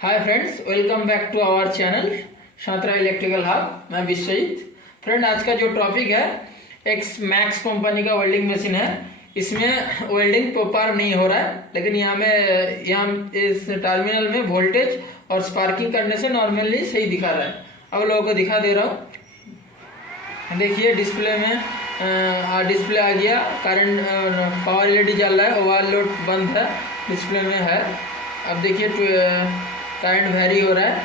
Hi friends, welcome back to our channel Shantara electrical hub. मैं Vishwajeet. Friend, आज का जो टॉपिक है एक्स मैक्स कंपनी का वेल्डिंग मशीन है। इसमें वेल्डिंग प्रॉपर नहीं हो रहा है, लेकिन यहाँ इस टर्मिनल में वोल्टेज और स्पार्किंग करने से नॉर्मली सही दिखा रहा है। अब लोगों को दिखा दे रहा हूँ। देखिए डिस्प्ले में डिस्प्ले आ गया, करंट पावर एलईडी जल रहा है, ओवरलोड बंद है, डिस्प्ले में है। अब देखिए करंट वेरी हो रहा है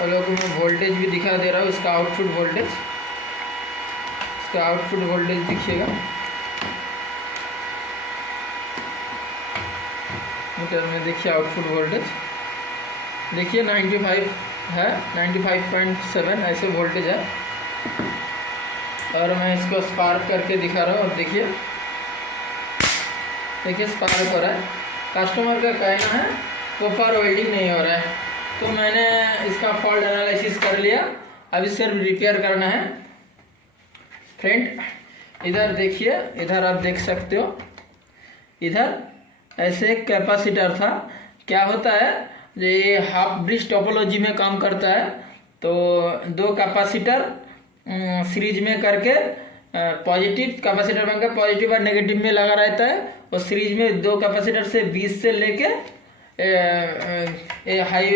और लोगों को मैं वोल्टेज भी दिखा दे रहा हूँ। इसका आउटपुट वोल्टेज दिखिएगा मीटर में। देखिए आउटपुट वोल्टेज देखिए 95 है, 95.7 ऐसे वोल्टेज है। और मैं इसको स्पार्क करके दिखा रहा हूँ। अब देखिए स्पार्क हो रहा है। कस्टमर का कहना है प्रॉपर वेल्डिंग नहीं हो रहा है, तो मैंने इसका फॉल्ट एनालिसिस कर लिया। अभी सिर्फ रिपेयर करना है। फ्रेंड, इधर देखिए, इधर आप देख सकते हो, इधर ऐसे एक कैपेसिटर था। क्या होता है, ये हाफ ब्रिज टोपोलॉजी में काम करता है। तो दो कैपेसिटर सीरीज में करके पॉजिटिव कैपेसिटर बनकर पॉजिटिव और नेगेटिव में लगा रहता है, और सीरीज में दो कैपेसिटर से 20 से लेके हाई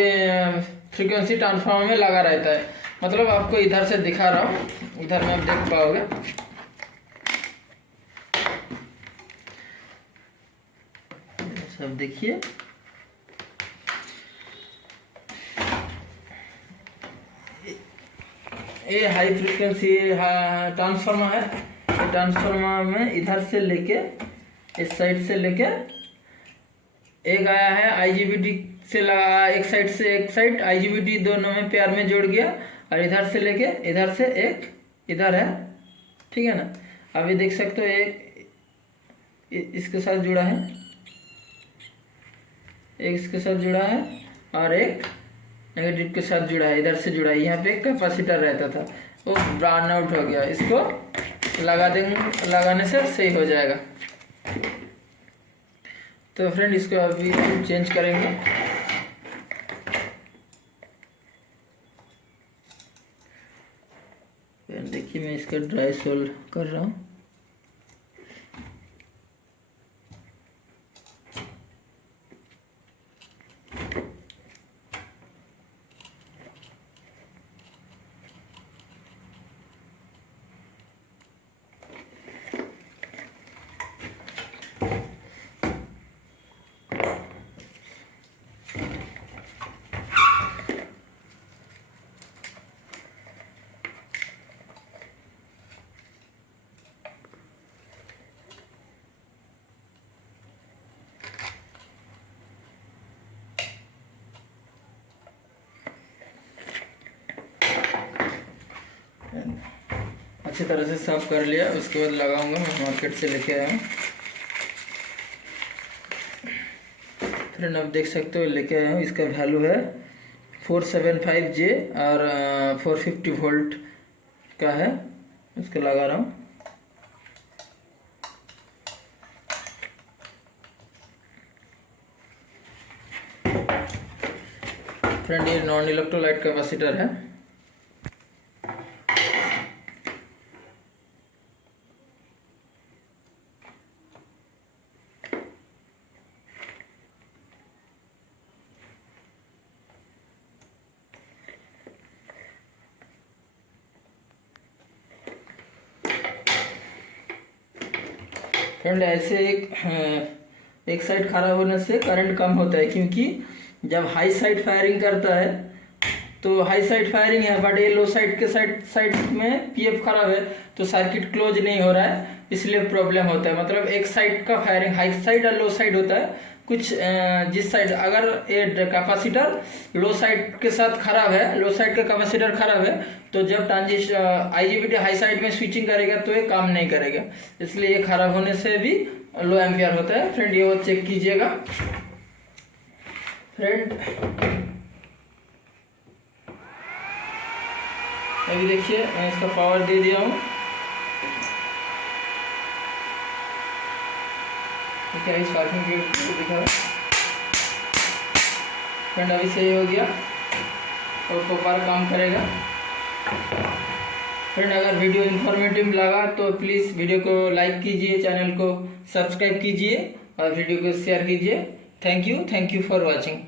फ्रीक्वेंसी ट्रांसफार्मर में लगा रहता है। मतलब आपको इधर से दिखा रहा हूँ, इधर में आप देख पाओगे। सब देखिए, ये हाई फ्रीक्वेंसी ट्रांसफार्मर है। ट्रांसफार्मर में इधर से लेके इस साइड से लेके एक आया है आईजीबीटी से लगा, एक साइड से एक साइड आईजीबीटी दोनों में पेयर में जोड़ गया, और इधर से लेके इधर से एक इधर है, ठीक है ना। अभी देख सकते हो एक इसके साथ जुड़ा है, एक इसके साथ जुड़ा है, और एक नेगेटिव के साथ जुड़ा है, इधर से जुड़ा है। यहाँ पे एक कैपेसिटर रहता था, वो ब्राउन आउट हो गया। इसको लगाने से सही हो जाएगा। तो फ्रेंड, इसको अभी चेंज करेंगे। देखिए मैं इसका ड्राई सोल्ड कर रहा हूँ। अच्छी तरह से साफ कर लिया, उसके बाद लगाऊंगा। मैं मार्केट से लेके आया हूँ। फ्रेंड, आप देख सकते हो लेके आया हूँ। इसका वैल्यू है 475J और 450 वोल्ट का है। इसको लगा रहा हूँ। फ्रेंड, ये नॉन इलेक्ट्रोलाइट कैपेसिटर है। फ्रेंड, ऐसे एक साइड खराब होने से करंट कम होता है, क्योंकि जब हाई साइड फायरिंग करता है तो हाई साइड फायरिंग है, बट ये लो साइड के साइड में पीएफ खराब है, तो सर्किट क्लोज नहीं हो रहा है, इसलिए प्रॉब्लम होता है। मतलब एक साइड का फायरिंग हाई साइड और लो साइड होता है। कुछ जिस साइड अगर ये कैपेसिटर लो साइड के साथ खराब है, लो साइड का कैपेसिटर खराब है, तो जब ट्रांजिस्टर आईजीबीटी हाई साइड में स्विचिंग करेगा तो ये काम नहीं करेगा, इसलिए ये खराब होने से भी लो एम्पियर होता है। फ्रेंड, ये वो चेक कीजिएगा। फ्रेंड, अभी देखिए मैं इसका पावर दे दिया हूँ। क्या इस पार्किंग के दिखा रहा है। फ्रेंड अभी सही हो गया और पोपार काम करेगा। फ्रेंड अगर वीडियो इन्फॉर्मेटिव लगा तो प्लीज़ वीडियो को लाइक कीजिए, चैनल को सब्सक्राइब कीजिए और वीडियो को शेयर कीजिए। Thank you for watching.